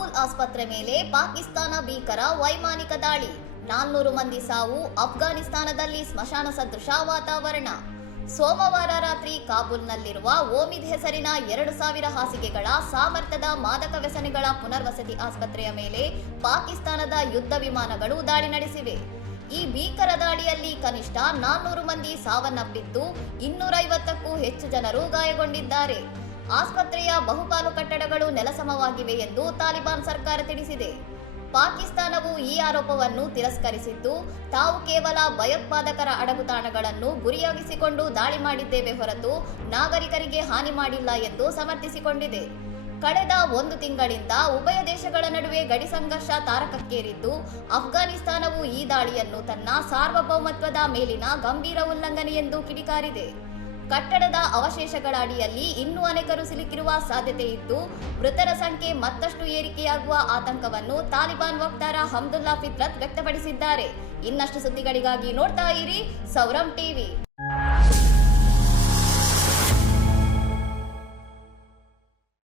ಕಾಬೂಲ್ ಆಸ್ಪತ್ರೆ ಮೇಲೆ ಪಾಕಿಸ್ತಾನ ಭೀಕರ ವೈಮಾನಿಕ ದಾಳಿ. 400 ಮಂದಿ ಸಾವು. ಅಫ್ಘಾನಿಸ್ತಾನದಲ್ಲಿ ಸ್ಮಶಾನ ಸದೃಶ ವಾತಾವರಣ. ಸೋಮವಾರ ರಾತ್ರಿ ಕಾಬೂಲ್ನಲ್ಲಿರುವ ಓಮಿದ್ ಹೆಸರಿನ 2000 ಹಾಸಿಗೆಗಳ ಸಾಮರ್ಥ್ಯದ ಮಾದಕ ವ್ಯಸನಿಗಳ ಪುನರ್ವಸತಿ ಆಸ್ಪತ್ರೆಯ ಮೇಲೆ ಪಾಕಿಸ್ತಾನದ ಯುದ್ಧ ವಿಮಾನಗಳು ದಾಳಿ ನಡೆಸಿವೆ. ಈ ಭೀಕರ ದಾಳಿಯಲ್ಲಿ ಕನಿಷ್ಠ 400 ಮಂದಿ ಸಾವನ್ನಪ್ಪಿದ್ದು 250ಕ್ಕೂ ಹೆಚ್ಚು ಜನರು ಗಾಯಗೊಂಡಿದ್ದಾರೆ. ಆಸ್ಪತ್ರೆಯ ಬಹುಪಾಲು ಕಟ್ಟಡಗಳು ನೆಲಸಮವಾಗಿವೆ ಎಂದು ತಾಲಿಬಾನ್ ಸರ್ಕಾರ ತಿಳಿಸಿದೆ. ಪಾಕಿಸ್ತಾನವು ಈ ಆರೋಪವನ್ನು ತಿರಸ್ಕರಿಸಿದ್ದು, ತಾವು ಕೇವಲ ಭಯೋತ್ಪಾದಕರ ಅಡಗುತಾಣಗಳನ್ನು ಗುರಿಯಾಗಿಸಿಕೊಂಡು ದಾಳಿ ಮಾಡಿದ್ದೇವೆ ಹೊರತು ನಾಗರಿಕರಿಗೆ ಹಾನಿ ಮಾಡಿಲ್ಲ ಎಂದು ಸಮರ್ಥಿಸಿಕೊಂಡಿದೆ. ಕಳೆದ 1 ತಿಂಗಳಿಂದ ಉಭಯ ದೇಶಗಳ ನಡುವೆ ಗಡಿ ಸಂಘರ್ಷ ತಾರಕಕ್ಕೇರಿದ್ದು, ಅಫ್ಘಾನಿಸ್ತಾನವು ಈ ದಾಳಿಯನ್ನು ತನ್ನ ಸಾರ್ವಭೌಮತ್ವದ ಮೇಲಿನ ಗಂಭೀರ ಉಲ್ಲಂಘನೆ ಎಂದು ಕಿಡಿಕಾರಿದೆ. ಕಟ್ಟಡದ ಅವಶೇಷಗಳ ಅಡಿಯಲ್ಲಿ ಇನ್ನೂ ಅನೇಕರು ಸಿಲುಕಿರುವ ಸಾಧ್ಯತೆ ಇದ್ದು, ಮೃತರ ಸಂಖ್ಯೆ ಮತ್ತಷ್ಟು ಏರಿಕೆಯಾಗುವ ಆತಂಕವನ್ನು ತಾಲಿಬಾನ್ ವಕ್ತಾರ ಹಮ್ದುಲ್ಲಾ ಫಿತ್ರತ್ ವ್ಯಕ್ತಪಡಿಸಿದ್ದಾರೆ. ಇನ್ನಷ್ಟು ಸುದ್ದಿಗಳಿಗಾಗಿ ನೋಡ್ತಾ ಇರಿ ಸೌರಂ ಟಿವಿ.